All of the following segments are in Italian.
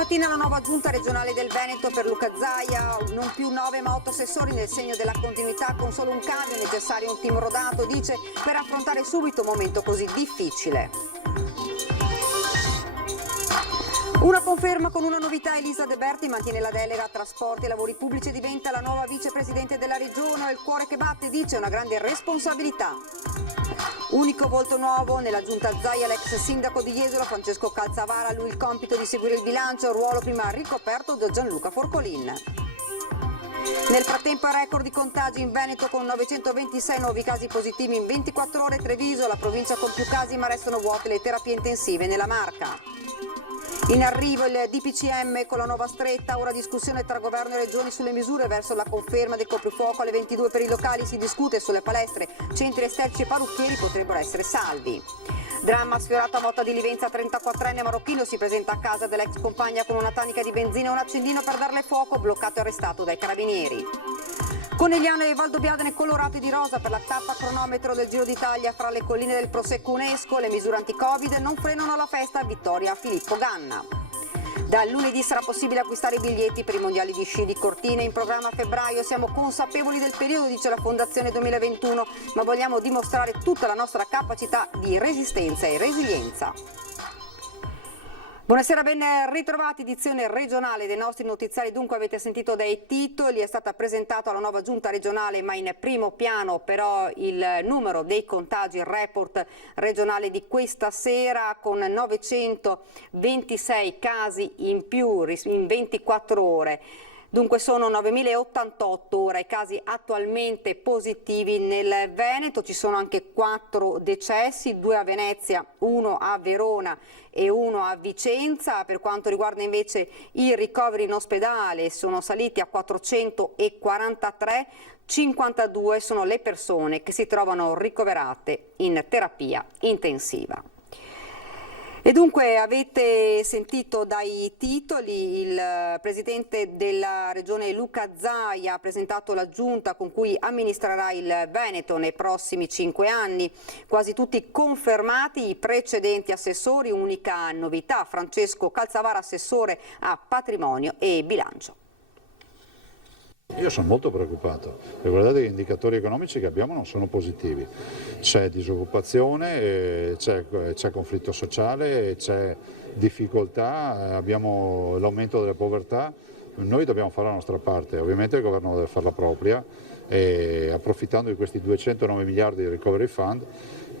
Stamattina la nuova giunta regionale del Veneto per Luca Zaia, non più 9 ma 8 assessori nel segno della continuità, con solo un cambio, necessario un team rodato, dice, per affrontare subito un momento così difficile. Una conferma con una novità: Elisa De Berti mantiene la delega a trasporti e lavori pubblici e diventa la nuova vicepresidente della regione. Il cuore che batte, dice, una grande responsabilità. Unico volto nuovo nella giunta Zaia, l'ex sindaco di Jesolo Francesco Calzavara, a lui il compito di seguire il bilancio, ruolo prima ricoperto da Gianluca Forcolin. Nel frattempo record di contagi in Veneto con 926 nuovi casi positivi in 24 ore, Treviso, la provincia con più casi ma restano vuote le terapie intensive nella Marca. In arrivo il DPCM con la nuova stretta, ora discussione tra governo e regioni sulle misure verso la conferma del coprifuoco alle 22 per i locali, si discute sulle palestre, centri estetici e parrucchieri potrebbero essere salvi. Dramma sfiorato a Motta di Livenza, 34enne marocchino si presenta a casa dell'ex compagna con una tanica di benzina e un accendino per darle fuoco, bloccato e arrestato dai carabinieri. Conegliano e Valdobbiadene colorati di rosa per la tappa cronometro del Giro d'Italia fra le colline del Prosecco UNESCO, le misure anti-Covid non frenano la festa, vittoria a Filippo Ganna. Da lunedì sarà possibile acquistare i biglietti per i mondiali di sci di Cortina, in programma a febbraio. Siamo consapevoli del periodo, dice la Fondazione 2021, ma vogliamo dimostrare tutta la nostra capacità di resistenza e resilienza. Buonasera, ben ritrovati, edizione regionale dei nostri notiziari. Dunque avete sentito dai titoli, è stata presentata la nuova giunta regionale, ma in primo piano però il numero dei contagi, il report regionale di questa sera, con 926 casi in più in 24 ore. Dunque sono 9.088 ora i casi attualmente positivi nel Veneto, ci sono anche 4 decessi, 2 a Venezia, 1 a Verona e 1 a Vicenza. Per quanto riguarda invece i ricoveri in ospedale, sono saliti a 443, 52 sono le persone che si trovano ricoverate in terapia intensiva. E dunque avete sentito dai titoli, il presidente della regione Luca Zaia ha presentato la giunta con cui amministrerà il Veneto nei prossimi 5 anni, quasi tutti confermati i precedenti assessori, unica novità: Francesco Calzavara, assessore a patrimonio e bilancio. Io sono molto preoccupato, e guardate che gli indicatori economici che abbiamo non sono positivi, c'è disoccupazione, c'è conflitto sociale, c'è difficoltà, abbiamo l'aumento della povertà. Noi dobbiamo fare la nostra parte, ovviamente il governo deve fare la propria, e approfittando di questi 209 miliardi di recovery fund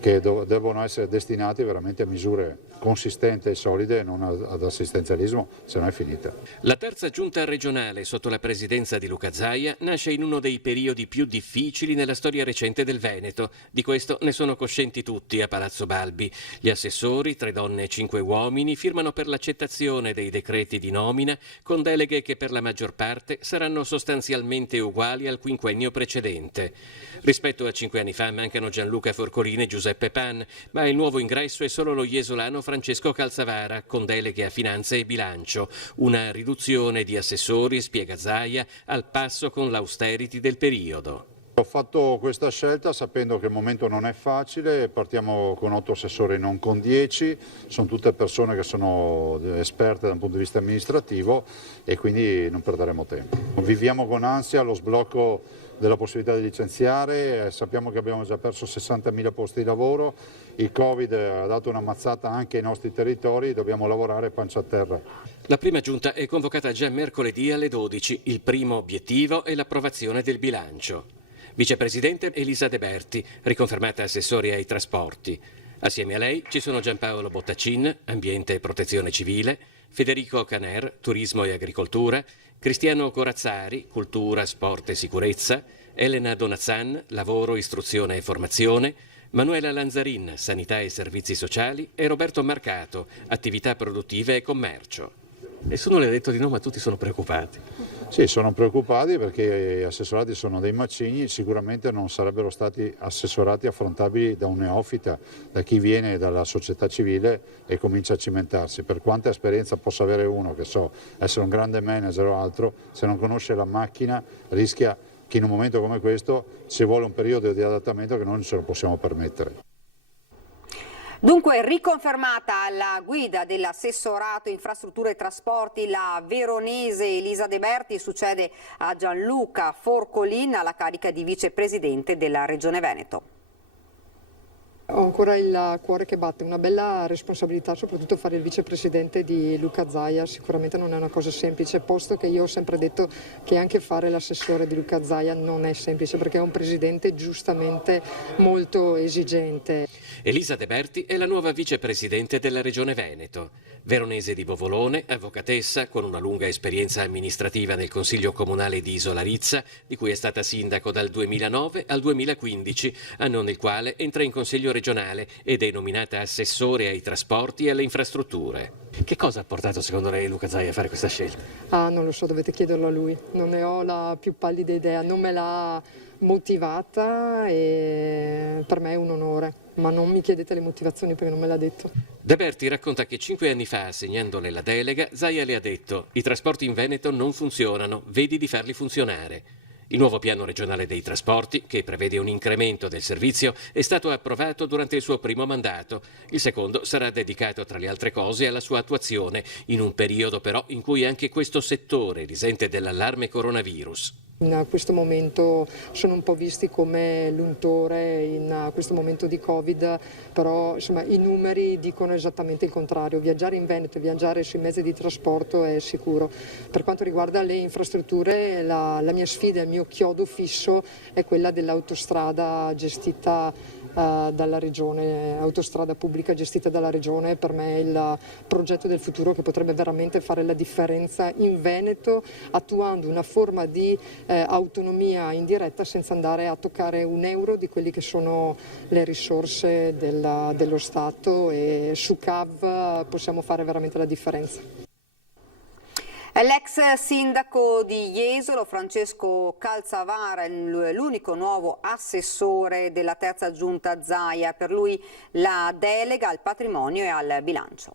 che devono essere destinati veramente a misure consistenti e solide e non ad assistenzialismo, se no è finita. La terza giunta regionale sotto la presidenza di Luca Zaia nasce in uno dei periodi più difficili nella storia recente del Veneto. Di questo ne sono coscienti tutti a Palazzo Balbi. Gli assessori, 3 donne e 5 uomini, firmano per l'accettazione dei decreti di nomina con deleghe che per la maggior parte saranno sostanzialmente uguali al quinquennio precedente. Rispetto a 5 anni fa mancano Gianluca Forcolin e Giuseppe Pan, ma il nuovo ingresso è solo lo jesolano Francesco Calzavara, con deleghe a finanze e bilancio. Una riduzione di assessori, spiega Zaia, al passo con l'austerity del periodo. Ho fatto questa scelta sapendo che il momento non è facile, partiamo con 8 assessori, non con 10, sono tutte persone che sono esperte da un punto di vista amministrativo e quindi non perderemo tempo. Viviamo con ansia lo sblocco della possibilità di licenziare, sappiamo che abbiamo già perso 60.000 posti di lavoro, il Covid ha dato una mazzata anche ai nostri territori, dobbiamo lavorare pancia a terra. La prima giunta è convocata già mercoledì alle 12, il primo obiettivo è l'approvazione del bilancio. Vicepresidente Elisa De Berti, riconfermata assessore ai trasporti. Assieme a lei ci sono Giampaolo Bottacin, ambiente e protezione civile, Federico Caner, turismo e agricoltura, Cristiano Corazzari, cultura, sport e sicurezza, Elena Donazzan, lavoro, istruzione e formazione, Manuela Lanzarin, sanità e servizi sociali e Roberto Marcato, attività produttive e commercio. Nessuno le ha detto di no, ma tutti sono preoccupati. Sì, sono preoccupati perché gli assessorati sono dei macigni, sicuramente non sarebbero stati assessorati affrontabili da un neofita, da chi viene dalla società civile e comincia a cimentarsi. Per quanta esperienza possa avere uno, che so, essere un grande manager o altro, se non conosce la macchina rischia che in un momento come questo ci vuole un periodo di adattamento che noi non ce lo possiamo permettere. Dunque riconfermata alla guida dell'assessorato infrastrutture e trasporti la veronese Elisa De Berti, succede a Gianluca Forcolin alla carica di vicepresidente della Regione Veneto. Ho ancora il cuore che batte, una bella responsabilità, soprattutto fare il vicepresidente di Luca Zaia, sicuramente non è una cosa semplice, posto che io ho sempre detto che anche fare l'assessore di Luca Zaia non è semplice, perché è un presidente giustamente molto esigente. Elisa De Berti è la nuova vicepresidente della Regione Veneto. Veronese di Bovolone, avvocatessa, con una lunga esperienza amministrativa nel Consiglio Comunale di Isola Rizza, di cui è stata sindaco dal 2009 al 2015, anno nel quale entra in Consiglio regionale ed è nominata assessore ai trasporti e alle infrastrutture. Che cosa ha portato secondo lei Luca Zaia a fare questa scelta? Non lo so, dovete chiederlo a lui, non ne ho la più pallida idea, non me l'ha motivata e per me è un onore, ma non mi chiedete le motivazioni perché non me l'ha detto. De Berti racconta che 5 anni fa, assegnandole la delega, Zaia le ha detto: i trasporti in Veneto non funzionano, vedi di farli funzionare. Il nuovo piano regionale dei trasporti, che prevede un incremento del servizio, è stato approvato durante il suo primo mandato. Il secondo sarà dedicato, tra le altre cose, alla sua attuazione, in un periodo però in cui anche questo settore risente dell'allarme coronavirus. In questo momento sono un po' visti come l'untore in questo momento di Covid, però insomma, i numeri dicono esattamente il contrario. Viaggiare in Veneto e viaggiare sui mezzi di trasporto è sicuro. Per quanto riguarda le infrastrutture, la mia sfida, il mio chiodo fisso è quella dell'autostrada gestita dalla regione, autostrada pubblica gestita dalla regione. Per me è il progetto del futuro che potrebbe veramente fare la differenza in Veneto, attuando una forma di autonomia indiretta senza andare a toccare un euro di quelli che sono le risorse dello Stato, e su CAV possiamo fare veramente la differenza. L'ex sindaco di Jesolo, Francesco Calzavara, è l'unico nuovo assessore della terza giunta Zaia. Per lui la delega al patrimonio e al bilancio.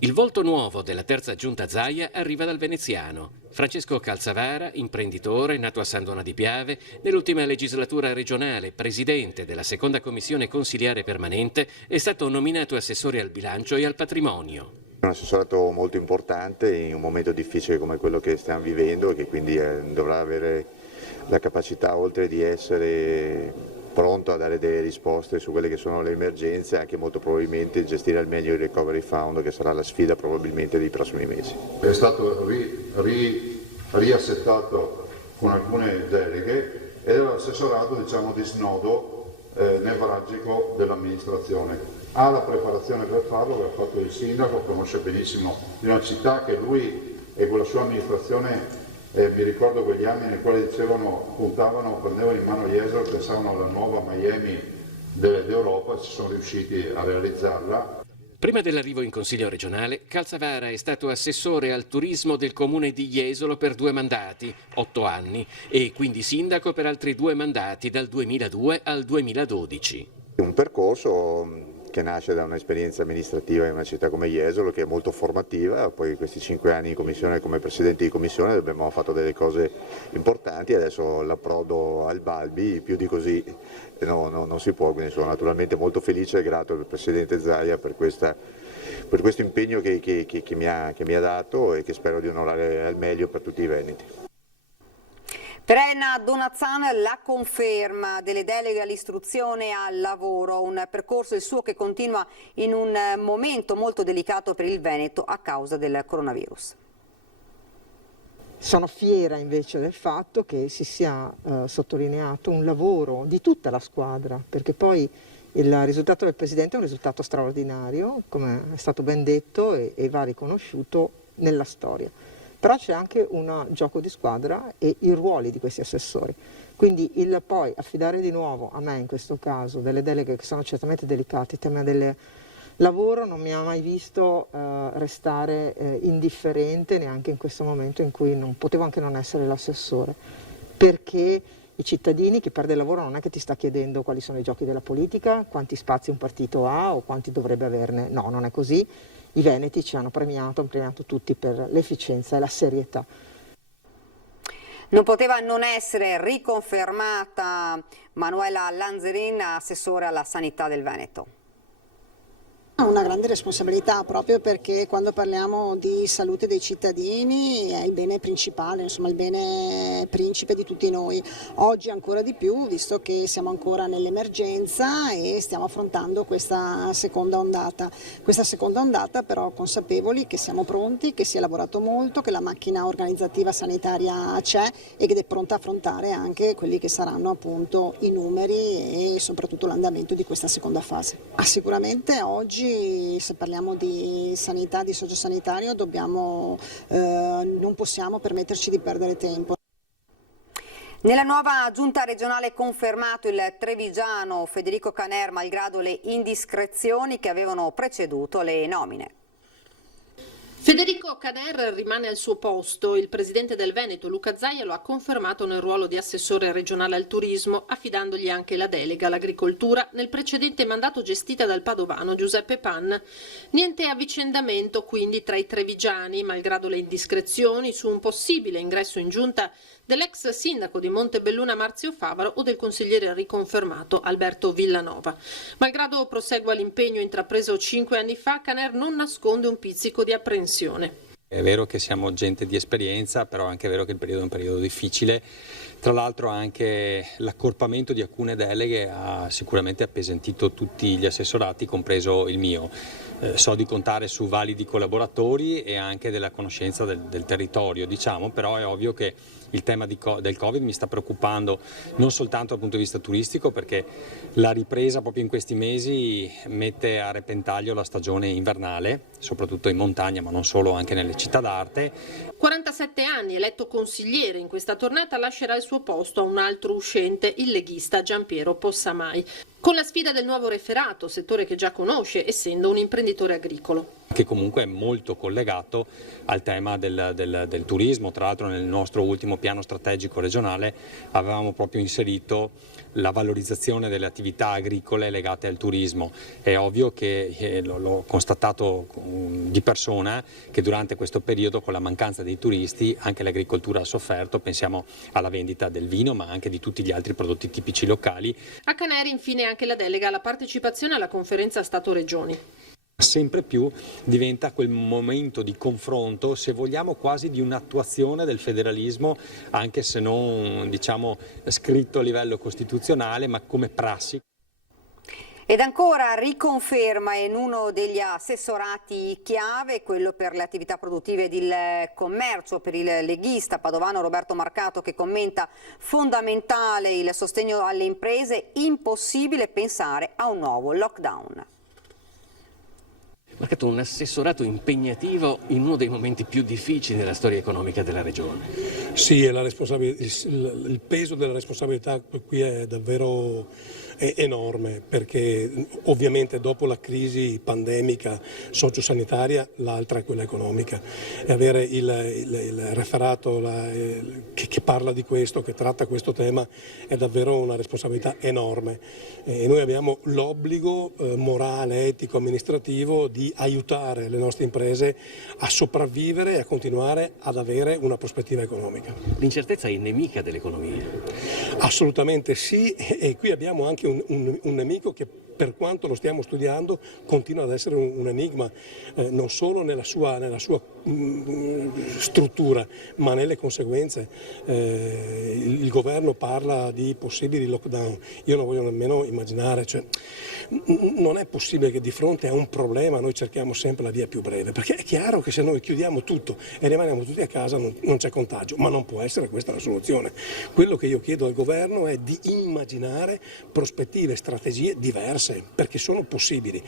Il volto nuovo della terza giunta Zaia arriva dal veneziano. Francesco Calzavara, imprenditore, nato a San Donà di Piave, nell'ultima legislatura regionale, presidente della seconda commissione consiliare permanente, è stato nominato assessore al bilancio e al patrimonio. Un assessorato molto importante in un momento difficile come quello che stiamo vivendo, e che quindi dovrà avere la capacità, oltre di essere pronto a dare delle risposte su quelle che sono le emergenze, anche molto probabilmente gestire al meglio il Recovery Fund, che sarà la sfida probabilmente dei prossimi mesi. È stato riassettato con alcune deleghe ed è l'assessorato, diciamo, di snodo nevralgico dell'amministrazione. Ha la preparazione per farlo, l'ha fatto il sindaco, conosce benissimo di una città che lui e con la sua amministrazione, mi ricordo quegli anni nei quali puntavano, prendevano in mano Jesolo, pensavano alla nuova Miami d'Europa, ci sono riusciti a realizzarla. Prima dell'arrivo in Consiglio regionale, Calzavara è stato assessore al turismo del comune di Jesolo per 2 mandati, 8 anni, e quindi sindaco per altri 2 mandati dal 2002 al 2012. Un percorso che nasce da un'esperienza amministrativa in una città come Jesolo, che è molto formativa. Poi questi 5 anni in commissione come presidente di commissione abbiamo fatto delle cose importanti, adesso l'approdo al Balbi, più di così non si può, quindi sono naturalmente molto felice e grato al presidente Zaia per questo impegno che mi ha dato e che spero di onorare al meglio per tutti i veneti. Per Elena Donazzan la conferma delle deleghe all'istruzione e al lavoro, un percorso il suo che continua in un momento molto delicato per il Veneto a causa del coronavirus. Sono fiera invece del fatto che si sia sottolineato un lavoro di tutta la squadra, perché poi il risultato del Presidente è un risultato straordinario, come è stato ben detto, e va riconosciuto nella storia. Però c'è anche un gioco di squadra e i ruoli di questi assessori. Quindi il poi affidare di nuovo a me in questo caso delle deleghe che sono certamente delicate, il tema del lavoro non mi ha mai visto restare indifferente neanche in questo momento in cui non potevo anche non essere l'assessore, perché i cittadini, chi perde il lavoro non è che ti sta chiedendo quali sono i giochi della politica, quanti spazi un partito ha o quanti dovrebbe averne, no, non è così. I veneti ci hanno premiato tutti per l'efficienza e la serietà. Non poteva non essere riconfermata Manuela Lanzerin, assessore alla sanità del Veneto. Una grande responsabilità, proprio perché quando parliamo di salute dei cittadini è il bene principale, insomma il bene principe di tutti noi. Oggi ancora di più, visto che siamo ancora nell'emergenza e stiamo affrontando questa seconda ondata. Questa seconda ondata però consapevoli che siamo pronti, che si è lavorato molto, che la macchina organizzativa sanitaria c'è e che è pronta a affrontare anche quelli che saranno appunto i numeri e soprattutto l'andamento di questa seconda fase. Sicuramente oggi, se parliamo di sanità, di sociosanitario, non possiamo permetterci di perdere tempo. Nella nuova giunta regionale è confermato il trevigiano Federico Caner, malgrado le indiscrezioni che avevano preceduto le nomine. Federico Caner rimane al suo posto. Il presidente del Veneto, Luca Zaia, lo ha confermato nel ruolo di assessore regionale al turismo, affidandogli anche la delega all'agricoltura nel precedente mandato gestita dal padovano Giuseppe Pan. Niente avvicendamento quindi tra i trevigiani, malgrado le indiscrezioni su un possibile ingresso in giunta dell'ex sindaco di Montebelluna Marzio Favaro o del consigliere riconfermato Alberto Villanova. Malgrado prosegua l'impegno intrapreso 5 anni fa, Caner non nasconde un pizzico di apprensione. È vero che siamo gente di esperienza, però è anche vero che il periodo è un periodo difficile. Tra l'altro anche l'accorpamento di alcune deleghe ha sicuramente appesantito tutti gli assessorati, compreso il mio. So di contare su validi collaboratori e anche della conoscenza del territorio, diciamo, però è ovvio che il tema del Covid mi sta preoccupando non soltanto dal punto di vista turistico, perché la ripresa proprio in questi mesi mette a repentaglio la stagione invernale, soprattutto in montagna, ma non solo, anche nelle città d'arte. 47 anni, eletto consigliere in questa tornata, lascerà il suo posto a un altro uscente, il leghista Giampiero Possamai, con la sfida del nuovo referato, settore che già conosce essendo un imprenditore agricolo. Che comunque è molto collegato al tema del turismo. Tra l'altro nel nostro ultimo piano strategico regionale avevamo proprio inserito la valorizzazione delle attività agricole legate al turismo. È ovvio che l'ho constatato di persona che durante questo periodo, con la mancanza dei turisti, anche l'agricoltura ha sofferto. Pensiamo alla vendita del vino, ma anche di tutti gli altri prodotti tipici locali. A Caneri infine anche la delega alla partecipazione alla conferenza Stato-Regioni. Sempre più diventa quel momento di confronto, se vogliamo quasi di un'attuazione del federalismo, anche se non diciamo scritto a livello costituzionale, ma come prassi. Ed ancora riconferma in uno degli assessorati chiave, quello per le attività produttive ed il commercio, per il leghista padovano Roberto Marcato, che commenta: fondamentale il sostegno alle imprese, impossibile pensare a un nuovo lockdown. Marcato, un assessorato impegnativo in uno dei momenti più difficili nella storia economica della regione. Sì, il peso della responsabilità qui è davvero enorme, perché ovviamente dopo la crisi pandemica sociosanitaria l'altra è quella economica, e avere il referato che parla di questo, che tratta questo tema, è davvero una responsabilità enorme, e noi abbiamo l'obbligo morale, etico, amministrativo di aiutare le nostre imprese a sopravvivere e a continuare ad avere una prospettiva economica. L'incertezza è nemica dell'economia. Assolutamente sì, e qui abbiamo anche un nemico che, per quanto lo stiamo studiando, continua ad essere un enigma, non solo nella sua struttura, ma nelle conseguenze. Il governo parla di possibili lockdown, io non voglio nemmeno immaginare, non è possibile che di fronte a un problema noi cerchiamo sempre la via più breve, perché è chiaro che se noi chiudiamo tutto e rimaniamo tutti a casa non c'è contagio, ma non può essere questa la soluzione. Quello che io chiedo al governo è di immaginare prospettive, strategie diverse, perché sono possibili.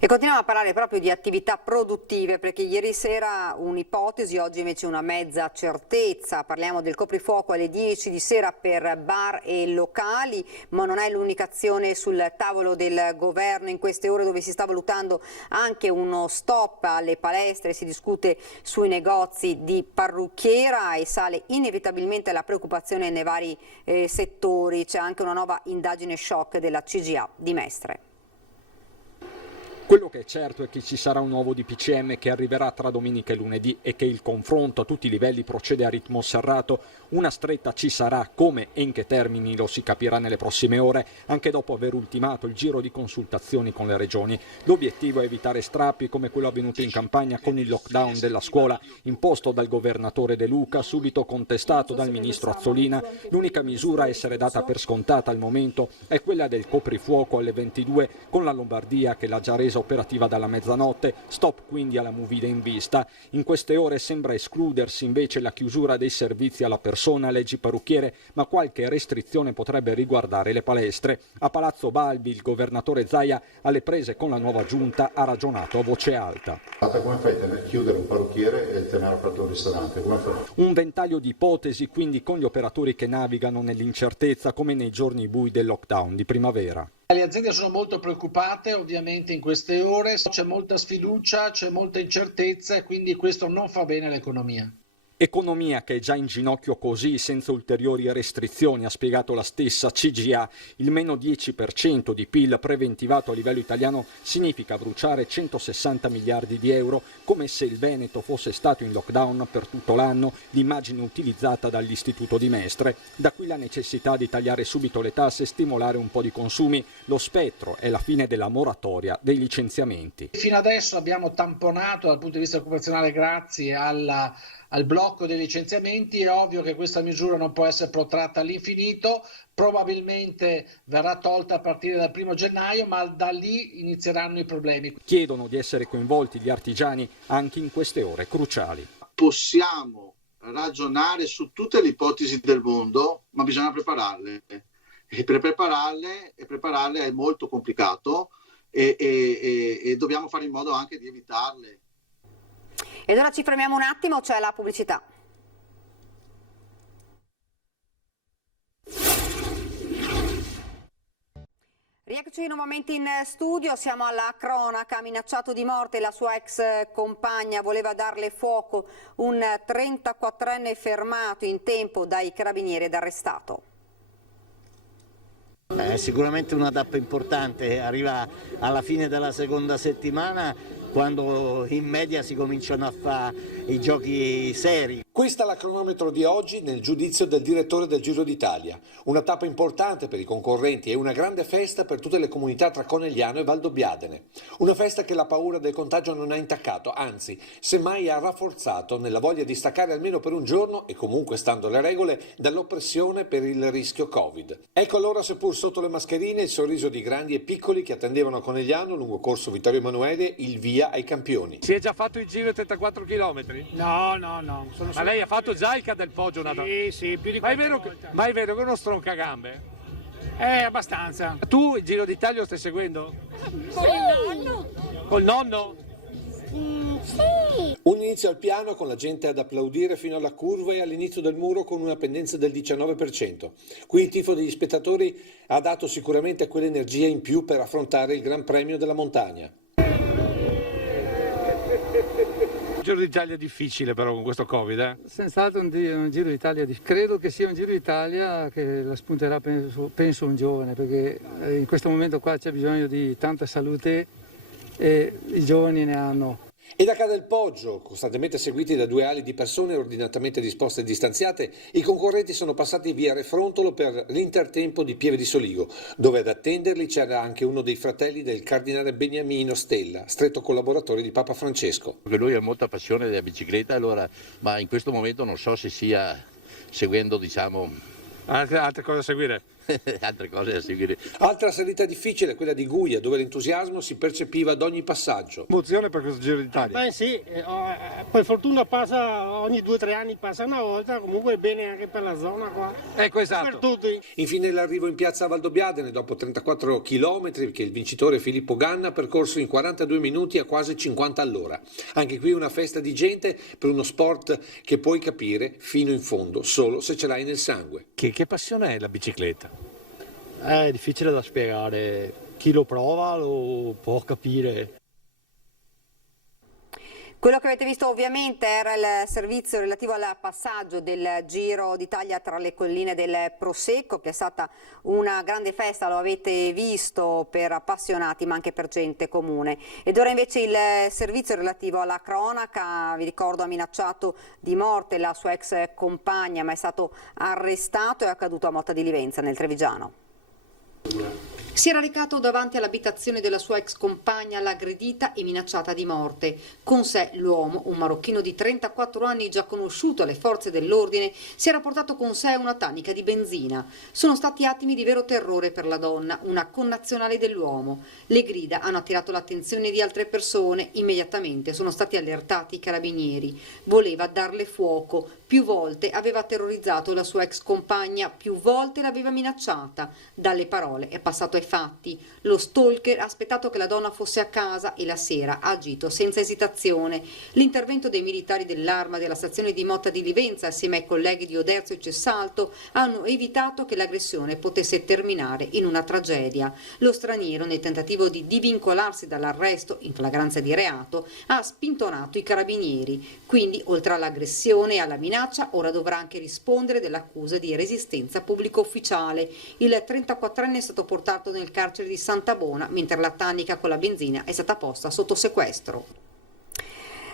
E continuiamo a parlare proprio di attività produttive, perché ieri sera un'ipotesi, oggi invece una mezza certezza. Parliamo del coprifuoco alle 10 di sera per bar e locali, ma non è l'unica azione sul tavolo del governo in queste ore, dove si sta valutando anche uno stop alle palestre, si discute sui negozi di parrucchiera e sale inevitabilmente la preoccupazione nei vari settori. C'è anche una nuova indagine shock della CGA di Mestre. Quello che è certo è che ci sarà un nuovo DPCM che arriverà tra domenica e lunedì e che il confronto a tutti i livelli procede a ritmo serrato. Una stretta ci sarà, come e in che termini lo si capirà nelle prossime ore, anche dopo aver ultimato il giro di consultazioni con le regioni. L'obiettivo è evitare strappi come quello avvenuto in campagna con il lockdown della scuola, imposto dal governatore De Luca, subito contestato dal ministro Azzolina. L'unica misura a essere data per scontata al momento è quella del coprifuoco alle 22, con la Lombardia che l'ha già resa operativa dalla mezzanotte, stop quindi alla movida in vista. In queste ore sembra escludersi invece la chiusura dei servizi alla persona, leggi parrucchiere, ma qualche restrizione potrebbe riguardare le palestre. A Palazzo Balbi il governatore Zaia, alle prese con la nuova giunta, ha ragionato a voce alta. Come fai a chiudere un parrucchiere e tenere aperto un ristorante? Come fai? Un ventaglio di ipotesi quindi con gli operatori che navigano nell'incertezza come nei giorni bui del lockdown di primavera. Le aziende sono molto preoccupate ovviamente in queste ore, c'è molta sfiducia, c'è molta incertezza e quindi questo non fa bene all'economia. Economia che è già in ginocchio così, senza ulteriori restrizioni, ha spiegato la stessa CGA. Il meno 10% di PIL preventivato a livello italiano significa bruciare 160 miliardi di euro, come se il Veneto fosse stato in lockdown per tutto l'anno, l'immagine utilizzata dall'Istituto di Mestre. Da qui la necessità di tagliare subito le tasse e stimolare un po' di consumi. Lo spettro è la fine della moratoria dei licenziamenti. Fino adesso abbiamo tamponato dal punto di vista occupazionale grazie al blocco dei licenziamenti. È ovvio che questa misura non può essere protratta all'infinito, probabilmente verrà tolta a partire dal 1° gennaio, ma da lì inizieranno i problemi. Chiedono di essere coinvolti gli artigiani anche in queste ore cruciali. Possiamo ragionare su tutte le ipotesi del mondo, ma bisogna prepararle. E per prepararle è molto complicato e dobbiamo fare in modo anche di evitarle. Ed ora ci fermiamo un attimo, c'è la pubblicità. Rieccoci nuovamente in studio, siamo alla cronaca. Minacciato di morte la sua ex compagna, voleva darle fuoco, un 34enne fermato in tempo dai carabinieri ed arrestato. È sicuramente una tappa importante, arriva alla fine della seconda settimana quando in media si cominciano a fare i giochi seri. Questa è la cronometro di oggi nel giudizio del direttore del Giro d'Italia. Una tappa importante per i concorrenti e una grande festa per tutte le comunità tra Conegliano e Valdobbiadene. Una festa che la paura del contagio non ha intaccato, anzi, semmai ha rafforzato nella voglia di staccare almeno per un giorno e comunque stando alle regole dall'oppressione per il rischio Covid. Ecco allora, seppur sotto le mascherine, il sorriso di grandi e piccoli che attendevano a Conegliano lungo corso Vittorio Emanuele il via ai campioni. Si è già fatto il giro 34 km? No. Ma lei ha fatto già il del Poggio? Sì, più di ma è qualche vero volta. Ma è vero che è uno stroncagambe? Abbastanza. Tu il Giro d'Italia lo stai seguendo? Con il nonno. Col nonno? Sì. Un inizio al piano con la gente ad applaudire fino alla curva e all'inizio del muro con una pendenza del 19%. Qui il tifo degli spettatori ha dato sicuramente quell'energia in più per affrontare il Gran Premio della montagna. Giro d'Italia difficile però con questo Covid, Senz'altro un Giro d'Italia, credo che sia un Giro d'Italia che la spunterà penso un giovane, perché in questo momento qua c'è bisogno di tanta salute e i giovani ne hanno. E da Ca del Poggio, costantemente seguiti da due ali di persone ordinatamente disposte e distanziate, i concorrenti sono passati via Refrontolo per l'intertempo di Pieve di Soligo, dove ad attenderli c'era anche uno dei fratelli del cardinale Beniamino Stella, stretto collaboratore di Papa Francesco. Lui ha molta passione della bicicletta, allora, ma in questo momento non so se sia seguendo, altre cose a seguire. Altre cose da seguire. Altra salita difficile, quella di Guia, dove l'entusiasmo si percepiva ad ogni passaggio. Emozione per questo Giro d'Italia? Sì, per fortuna passa ogni 2 o 3 anni, passa una volta, comunque è bene anche per la zona qua. Ecco, esatto. Per tutti. Infine l'arrivo in piazza Valdobbiadene dopo 34 km che il vincitore Filippo Ganna ha percorso in 42 minuti a quasi 50 all'ora. Anche qui una festa di gente per uno sport che puoi capire fino in fondo solo se ce l'hai nel sangue. Che passione è la bicicletta? È difficile da spiegare, chi lo prova lo può capire. Quello che avete visto ovviamente era il servizio relativo al passaggio del Giro d'Italia tra le colline del Prosecco, che è stata una grande festa, lo avete visto, per appassionati ma anche per gente comune. Ed ora invece il servizio relativo alla cronaca. Vi ricordo, ha minacciato di morte la sua ex compagna, ma è stato arrestato e è accaduto a Motta di Livenza, nel Trevigiano. Si era recato davanti all'abitazione della sua ex compagna, l'aggredita e minacciata di morte. Con sé l'uomo, un marocchino di 34 anni già conosciuto alle forze dell'ordine, si era portato con sé una tanica di benzina. Sono stati attimi di vero terrore per la donna, una connazionale dell'uomo. Le grida hanno attirato l'attenzione di altre persone. Immediatamente sono stati allertati i carabinieri. Voleva darle fuoco. Più volte aveva terrorizzato la sua ex compagna, più volte l'aveva minacciata. Dalle parole è passato ai fatti. Lo stalker ha aspettato che la donna fosse a casa e la sera ha agito senza esitazione. L'intervento dei militari dell'Arma della stazione di Motta di Livenza, assieme ai colleghi di Oderzo e Cessalto, hanno evitato che l'aggressione potesse terminare in una tragedia. Lo straniero, nel tentativo di divincolarsi dall'arresto in flagranza di reato, ha spintonato i carabinieri. Quindi, oltre all'aggressione e alla minaccia, ora dovrà anche rispondere dell'accusa di resistenza pubblico ufficiale. Il 34enne è stato portato nel carcere di Santa Bona, mentre la tanica con la benzina è stata posta sotto sequestro.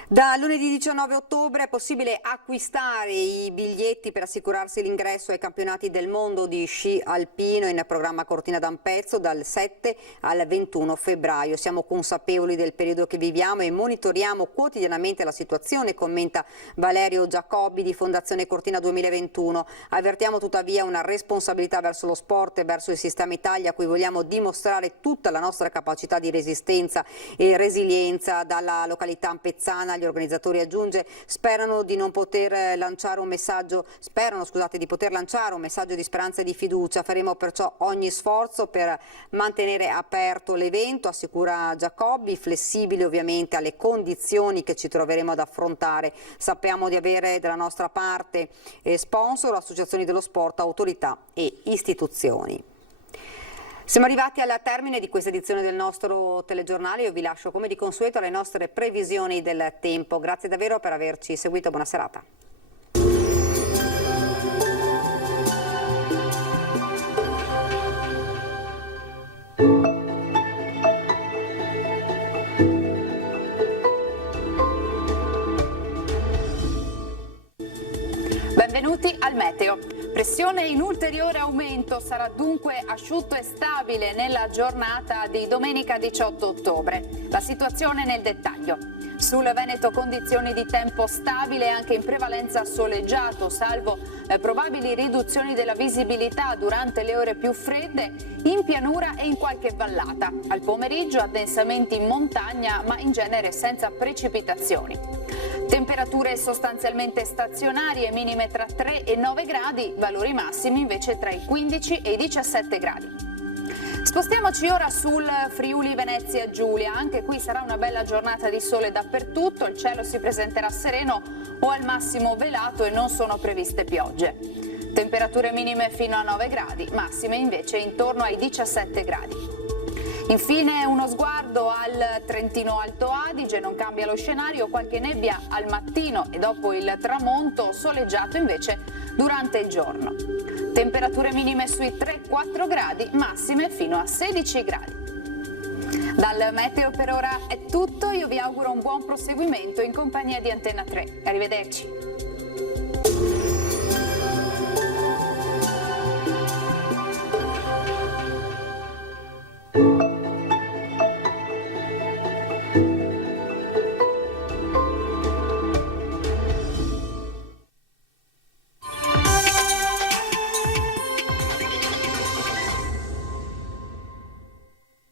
Da lunedì 19 ottobre è possibile acquistare i biglietti per assicurarsi l'ingresso ai campionati del mondo di sci alpino in programma Cortina d'Ampezzo dal 7 al 21 febbraio. Siamo consapevoli del periodo che viviamo e monitoriamo quotidianamente la situazione, commenta Valerio Giacobbi di Fondazione Cortina 2021. Avvertiamo tuttavia una responsabilità verso lo sport e verso il sistema Italia, a cui vogliamo dimostrare tutta la nostra capacità di resistenza e resilienza. Dalla località ampezzana gli organizzatori, aggiunge, sperano di poter lanciare un messaggio di speranza e di fiducia. Faremo perciò ogni sforzo per mantenere aperto l'evento, assicura Giacobbi, flessibile ovviamente alle condizioni che ci troveremo ad affrontare. Sappiamo di avere dalla nostra parte sponsor, associazioni dello sport, autorità e istituzioni. Siamo arrivati al termine di questa edizione del nostro telegiornale. Io vi lascio come di consueto alle nostre previsioni del tempo. Grazie davvero per averci seguito, buona serata. Benvenuti al meteo. Pressione in ulteriore aumento, sarà dunque asciutto e stabile nella giornata di domenica 18 ottobre. La situazione nel dettaglio. Sul Veneto condizioni di tempo stabile, anche in prevalenza soleggiato, salvo probabili riduzioni della visibilità durante le ore più fredde in pianura e in qualche vallata. Al pomeriggio addensamenti in montagna, ma in genere senza precipitazioni. Temperature sostanzialmente stazionarie, minime tra 3 e 9 gradi, valori massimi invece tra i 15 e i 17 gradi. Spostiamoci ora sul Friuli Venezia Giulia. Anche qui sarà una bella giornata di sole dappertutto, il cielo si presenterà sereno o al massimo velato e non sono previste piogge. Temperature minime fino a 9 gradi, massime invece intorno ai 17 gradi. Infine uno sguardo al Trentino Alto Adige, non cambia lo scenario, qualche nebbia al mattino e dopo il tramonto, soleggiato invece durante il giorno. Temperature minime sui 3-4 gradi, massime fino a 16 gradi. Dal meteo per ora è tutto, io vi auguro un buon proseguimento in compagnia di Antenna 3. Arrivederci.